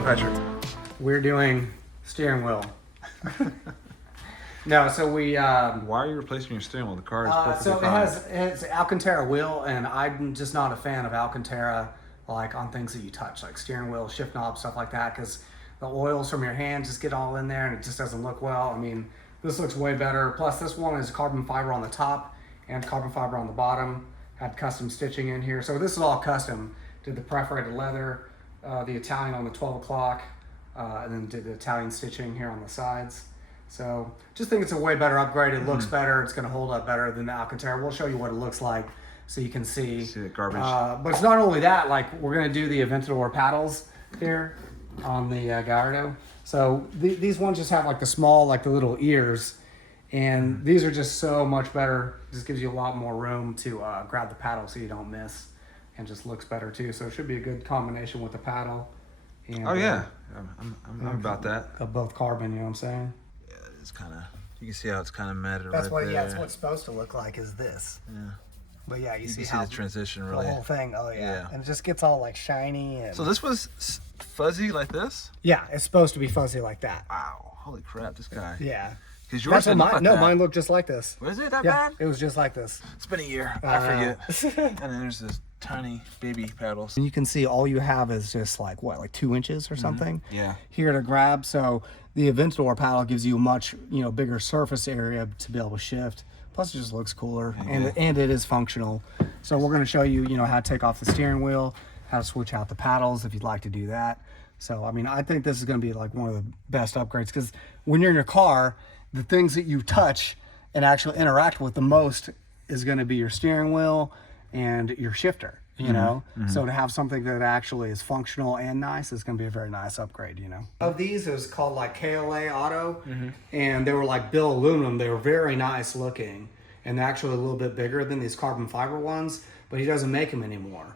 doing, Patrick? We're doing steering wheel. No, so we. Why are you replacing your steering wheel? The car is perfectly So fine. it's Alcantara wheel, and I'm just not a fan of Alcantara, like on things that you touch, like steering wheel, shift knob, stuff like that, because the oils from your hand just get all in there, and it just doesn't look well. I mean, this looks way better. Plus, this one is carbon fiber on the top and carbon fiber on the bottom. Had custom stitching in here, so this is all custom. Did the perforated leather, the Italian on the 12 o'clock, and then did the Italian stitching here on the sides. So just think it's a way better upgrade. It looks better. It's going to hold up better than the Alcantara. We'll show you what it looks like so you can see. See the garbage. But it's not only that. Like, we're going to do the Aventador paddles here on the Gallardo. So these ones just have like the small, like the little ears. And these are just so much better. Just gives you a lot more room to grab the paddle so you don't miss. And just looks better too. So it should be a good combination with the paddle. And, oh yeah, I'm about that. Of both carbon, you know what I'm saying? It's kind of, you can see how it's kind of matted That's right what, there. yeah, that's what it's supposed to look like, is this. Yeah. But yeah, you You see can see how the transition the really. whole thing. Oh yeah. Yeah. And it just gets all like shiny. And So this was fuzzy like this? yeah, it's supposed to be fuzzy like that. Wow, holy crap, this guy. Yeah. Because yours That's what didn't look mine. like No, that. mine looked just like this. Was it that Yeah, bad? it was just like this. It's been a year. I forget. And then there's this tiny baby paddles. And you can see all you have is just like what, like 2 inches or something. Yeah. Here to grab. So the Aventador paddle gives you a much bigger surface area to be able to shift. Plus it just looks cooler, and it is functional. So we're going to show you how to take off the steering wheel, how to switch out the paddles if you'd like to do that. So I mean, I think this is going to be like one of the best upgrades, because when you're in your car, the things that you touch and actually interact with the most is going to be your steering wheel and your shifter. So to have something that actually is functional and nice is going to be a very nice upgrade. Of these, it was called like KLA Auto, and they were like Bill Aluminum. They were very nice looking, and they're actually a little bit bigger than these carbon fiber ones, but he doesn't make them anymore.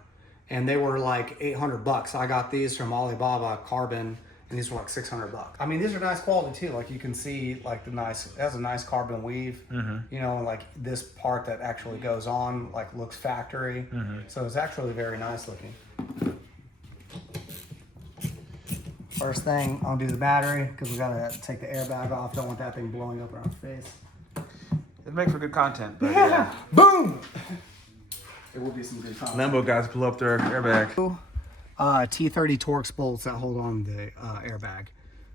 And they were like $800. I got these from Alibaba Carbon, and these were like $600. I mean, these are nice quality too. Like you can see, like it has a nice carbon weave. And like this part that actually goes on, like looks factory. So it's actually very nice looking. First thing, I'll do the battery, because we gotta take the airbag off. Don't want that thing blowing up in our face. It'd make for good content, but yeah. Boom! It will be some good content. Lambo guys blew up their airbag. T30 Torx bolts that hold on the airbag.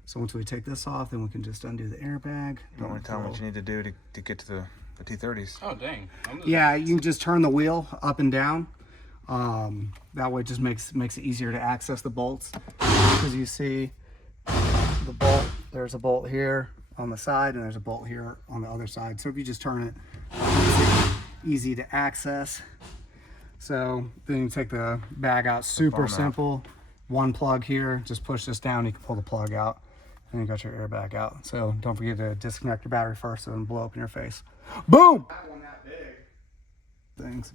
So once we take this off, then we can just undo the airbag. Don't want to tell them what you need to do to get to the T30s. Oh, dang. Yeah, you can just turn the wheel up and down. That way it just makes it easier to access the bolts. Because you see the bolt, there's a bolt here on the side, and there's a bolt here on the other side. So if you just turn it, it's easy to access. So then you take the bag out, super simple. One plug here, just push this down, you can pull the plug out, and you got your airbag out. So don't forget to disconnect your battery first, so it doesn't blow up in your face. Boom! That one that big. Things.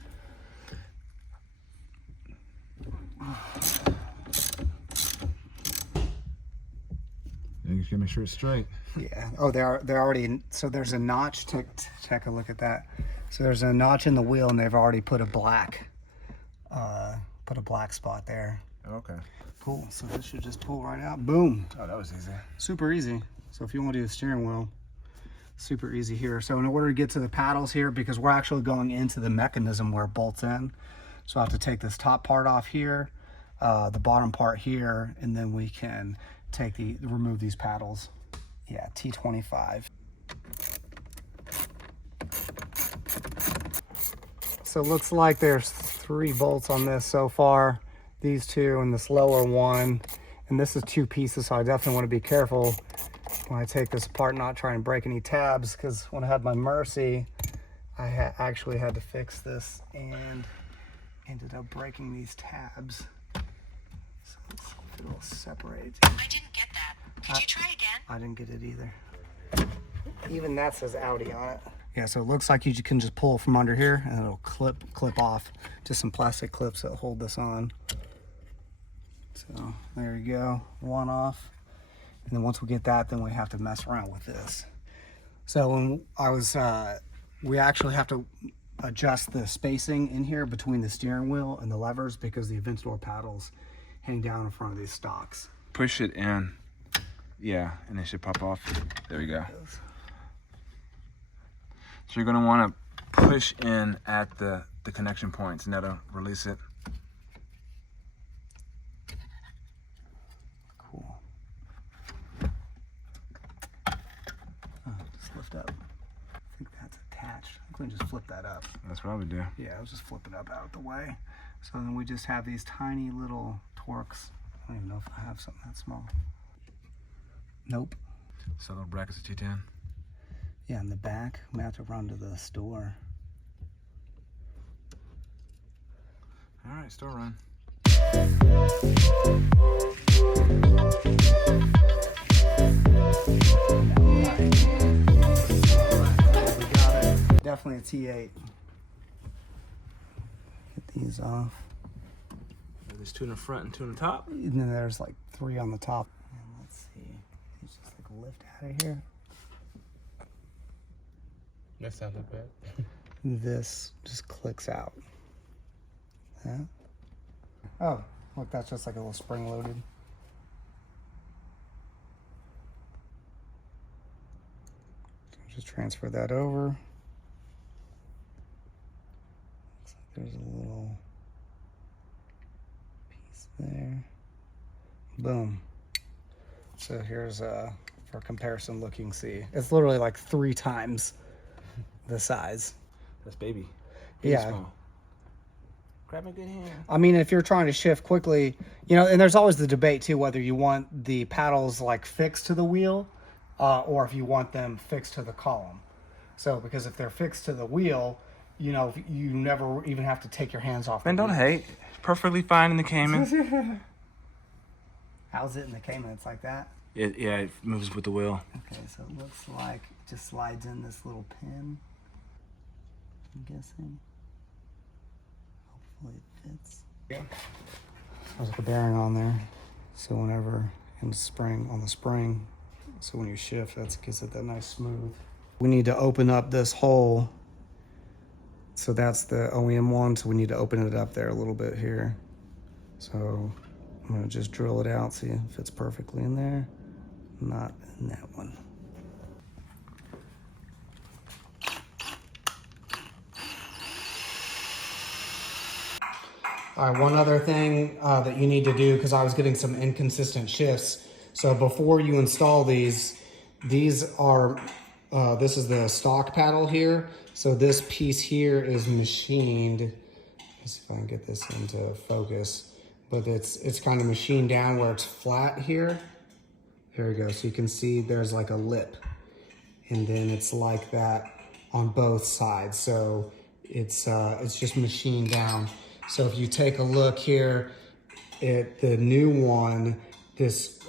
You can make sure it's straight. Yeah. Oh, they're already. So there's a notch. Take a look at that. So there's a notch in the wheel, and they've already put a black spot there. Okay. Cool. So this should just pull right out. Boom. Oh, that was easy. Super easy. So if you want to do the steering wheel, super easy here. So in order to get to the paddles here, because we're actually going into the mechanism where it bolts in, so I have to take this top part off here, the bottom part here, and then we can remove these paddles. Yeah, T25. So it looks like there's 3 bolts on this so far. These 2 and this lower one. And this is 2 pieces, so I definitely want to be careful when I take this apart, not try and break any tabs, because when I had my Mercy, I actually had to fix this and ended up breaking these tabs. So let's see if it'll separate. I didn't get that. Could you try again? I didn't get it either. Even that says Audi on it. Yeah, so it looks like you can just pull from under here and it'll clip off. Just some plastic clips that hold this on. So there you go, one off. And then once we get that, then we have to mess around with this. So when we actually have to adjust the spacing in here between the steering wheel and the levers, because the Aventador paddles hang down in front of these stocks. push it in. Yeah, and it should pop off. There we go. So you're gonna wanna push in at the connection points and that'll release it. Cool. Oh, just lift up. I think that's attached. I think we can just flip that up. That's what I would do. Yeah, I'll just flip it up out of the way. So then we just have these tiny little Torx. I don't even know if I have something that small. Nope. So little brackets of T10. Yeah, in the back, we have to run to the store. All right, store run. Definitely a T8. Get these off. There's 2 in the front and 2 in the top. And then there's like 3 on the top. And let's see. These just like lift out of here. That sounded bad. This just clicks out. That. Oh, look, that's just like a little spring loaded. So just transfer that over. Looks like there's a little piece there. Boom. So here's for comparison looking, see. It's literally like 3 times the size. That's baby. Yeah. Small. Grab a good hand. I mean, if you're trying to shift quickly, you know, and there's always the debate too, whether you want the paddles like fixed to the wheel or if you want them fixed to the column. So, because if they're fixed to the wheel, you know, you never even have to take your hands off. Man, don't hate. It's perfectly fine in the Cayman. How's it in the Cayman? It's like that? Yeah, it moves with the wheel. Okay, so it looks like it just slides in this little pin. I'm guessing. Hopefully it fits. Yeah. There's like a bearing on there. So whenever in the spring, on the spring, so when you shift, that gives it that nice smooth. We need to open up this hole. So that's the OEM one, so we need to open it up there a little bit here. So I'm gonna just drill it out, see if it fits perfectly in there. Not in that one. All right, one other thing that you need to do, because I was getting some inconsistent shifts. So before you install these are, this is the stock paddle here. So this piece here is machined. Let's see if I can get this into focus. But it's kind of machined down where it's flat here. Here we go, so you can see there's like a lip. And then it's like that on both sides. So it's just machined down. So if you take a look here at the new one, this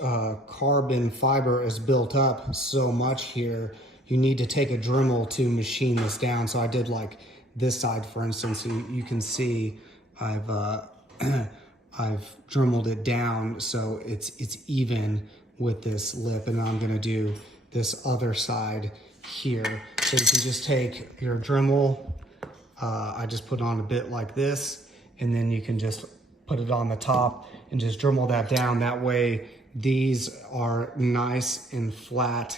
carbon fiber is built up so much here, you need to take a Dremel to machine this down. So I did like this side, for instance, you can see I've I've Dremeled it down so it's even with this lip, and I'm gonna do this other side here. So you can just take your Dremel, I just put on a bit like this, and then you can just put it on the top and just Dremel that down. That way these are nice and flat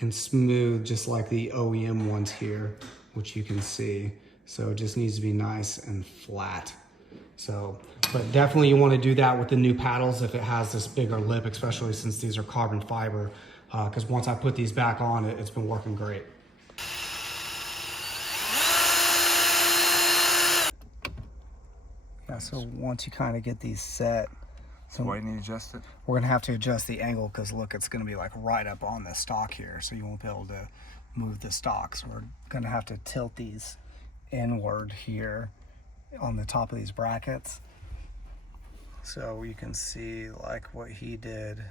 and smooth, just like the OEM ones here, which you can see. So it just needs to be nice and flat. So, but definitely you want to do that with the new paddles if it has this bigger lip, especially since these are carbon fiber, because once I put these back on, it's been working great. Yeah, so once you kind of get these set, So why do you need to adjust it? we're gonna have to adjust the angle because look, it's gonna be like right up on the stock here, so you won't be able to move the stock. So we're gonna have to tilt these inward here on the top of these brackets. So you can see like what he did.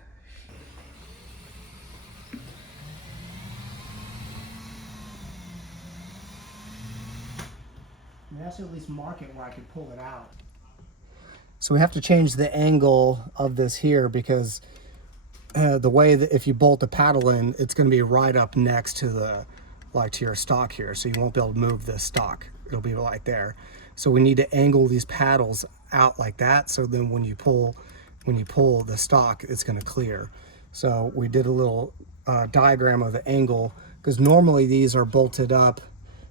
I have to at least mark it where I can pull it out. So we have to change the angle of this here because the way that if you bolt the paddle in, it's going to be right up next to the, like to your stock here. So you won't be able to move the stock. It'll be right there. So we need to angle these paddles out like that. So then when you pull when you pull the stock, it's going to clear. So we did a little diagram of the angle, because normally these are bolted up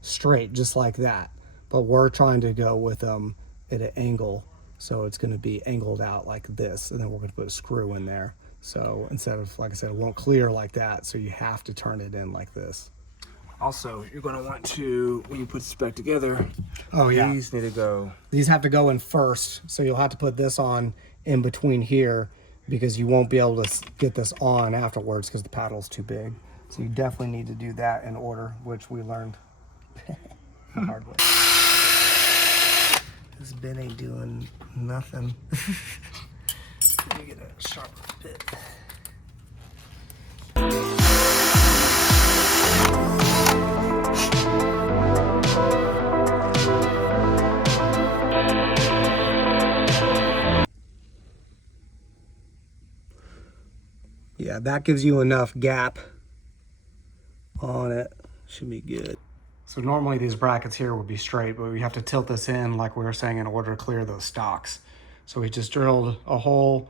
straight just like that, but we're trying to go with them at an angle, so it's going to be angled out like this, and then we're going to put a screw in there. So instead of, like I said, it won't clear like that, so you have to turn it in like this. Also, you're going to want to, when you put this back together, Oh yeah, these need to go. these have to go in first, so you'll have to put this on in between here, because you won't be able to get this on afterwards because the paddle's too big. So you definitely need to do that in order, which we learned the hard way. This bin ain't doing nothing. Let me get a sharper bit. Yeah, that gives you enough gap on it. Should be good. So normally these brackets here would be straight, but we have to tilt this in, like we were saying, in order to clear those stocks. So we just drilled a hole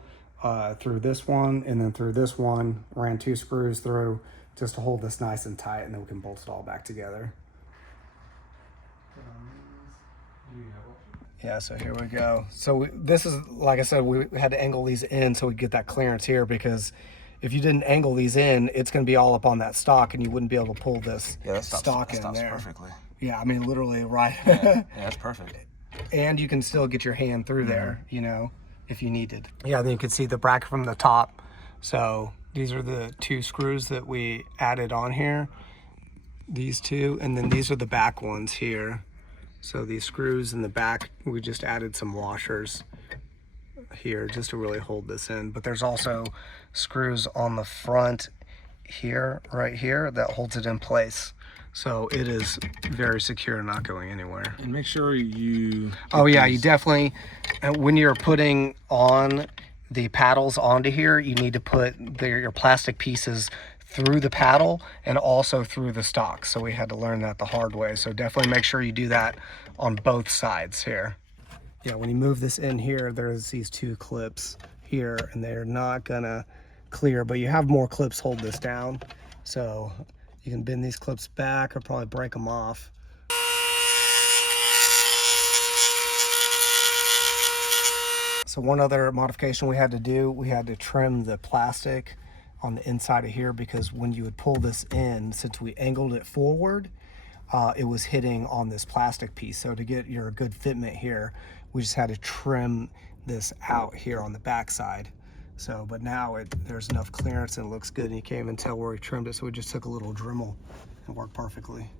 through this one, and then through this one, ran 2 screws through just to hold this nice and tight, and then we can bolt it all back together. Yeah, so here we go. So this is, like I said, we had to angle these in so we get that clearance here, because if you didn't angle these in, it's going to be all up on that stock, and you wouldn't be able to pull this stock in there. Perfectly. Yeah, I mean, literally right. Yeah, that's perfect. And you can still get your hand through there, you know, if you needed. Yeah, then you can see the bracket from the top. So these are the 2 screws that we added on here. These 2, and then these are the back ones here. So these screws in the back, we just added some washers here just to really hold this in. But there's also screws on the front here, right here, that holds it in place. So it is very secure, not going anywhere. And make sure you... Oh yeah, you definitely, when you're putting on the paddles onto here, you need to put your plastic pieces through the paddle and also through the stock. So we had to learn that the hard way. So definitely make sure you do that on both sides here. Yeah, when you move this in here, there's these 2 clips here, and they're not gonna clear, but you have more clips hold this down. So you can bend these clips back or probably break them off. So one other modification we had to do, we had to trim the plastic on the inside of here, because when you would pull this in, since we angled it forward, it was hitting on this plastic piece. So to get your good fitment here, we just had to trim this out here on the back side. So, but now there's enough clearance and it looks good, and you can't even tell where we trimmed it. So we just took a little Dremel and worked perfectly.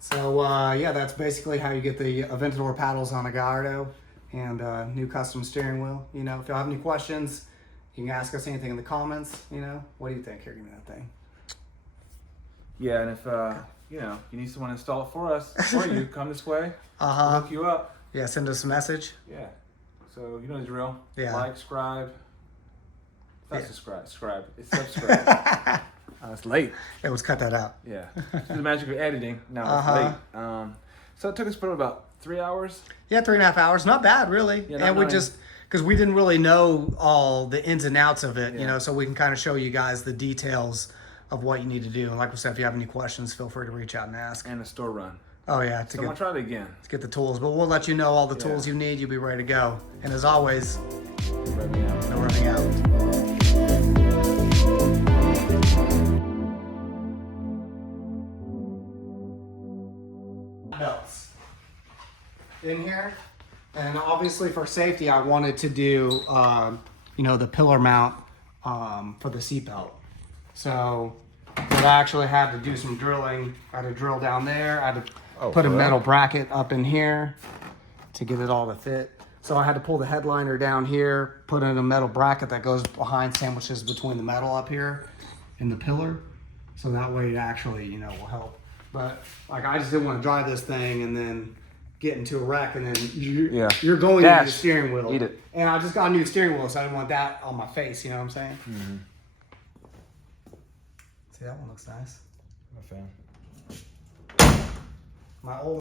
So yeah, that's basically how you get the Aventador paddles on a Gallardo and new custom steering wheel. You know, if y'all have any questions, you can ask us anything in the comments. You know, what do you think? Here, give me that thing. Yeah, and if you know, you need someone to install it for us, for you, come this way. We'll hook you up. Yeah, send us a message. Yeah. So you know the drill. Yeah. Like, subscribe. Not subscribe. It's subscribe. It's late. Hey, let's cut that out. Yeah. The magic of editing. Now it's late. So it took us probably about 3 hours. Yeah, 3.5 hours. Not bad, really. Yeah, and we just, because we didn't really know all the ins and outs of it, you know, so we can kind of show you guys the details of what you need to do. And like we said, if you have any questions, feel free to reach out and ask. And a store run. Oh, yeah. So I'm going to try it again. To get the tools. But we'll let you know all the tools you need. You'll be ready to go. And as always, Revving out. no revving out. Belts in here, and obviously for safety I wanted to do you know, the pillar mount for the seatbelt. So but I actually had to do some drilling. I had to drill down there. I had to put a metal bracket up in here to get it all to fit. So I had to pull the headliner down here, put in a metal bracket that goes behind, sandwiches between the metal up here and the pillar. So that way it actually, you know, will help. But like, I just didn't want to drive this thing and then get into a wreck, and then Yeah. you're going Dash. into the steering wheel. Eat it. And I just got a new steering wheel, so I didn't want that on my face. You know what I'm saying? Mm-hmm. See, that one looks nice. I'm a fan. My old